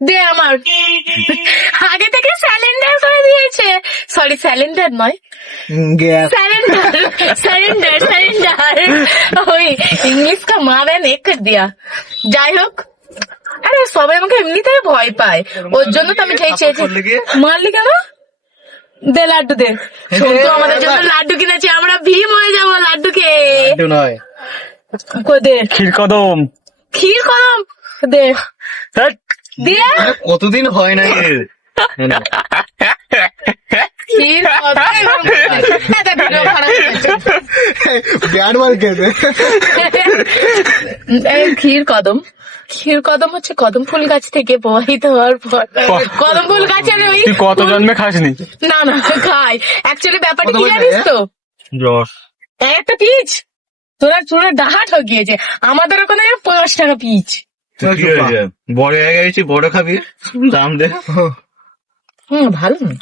দে আমার আগে থেকে স্যালেন্ডার করে দিয়েছে, সরি স্যালেন্ডার নয়, গ্যাস। सरेंडर सरेंडर सरेंडर ওই ইংলিশ কা মা ম্যান এক কর দিয়া। যাই হোক, আরে সবাই আমাকে এমনিতেই ভয় পায়, ওর জন্য তো আমি ঠিক চেয়েছি। মারলি কেন? দে লাড্ডু দে, সন্তু আমাদের জন্য লাড্ডু কিনেছে, আমরা ভীম হয়ে যাবো লাড্ডুকে। লাড্ডু নয়, দে ক্ষীর কদম। ক্ষীর কদম দে, ধ্যাৎ, দিয়ে কতদিন হয় না এর। ক্ষীর কদম এটা ভিডিও খারাপ হয়েছে। ব্যাট মার খেতে। এই ক্ষীর কদম, ক্ষীর কদম হচ্ছে কদম ফুল গাছ থেকে প্রবাহিত হওয়ার পর, কদম ফুল গাছের ওই তুই কত জন্মে খাসনি? না না খাই, অ্যাকচুয়ালি ব্যাপারটা কি জানিস তো, রস। একটা পিচ তোরা চুড়ে ডাহা ঠকিয়েছে, আমাদের ওখানে ৫ টাকা পিচ। বড় হয়ে গেছি, বড় খাবি, দাম দে। ভালো না।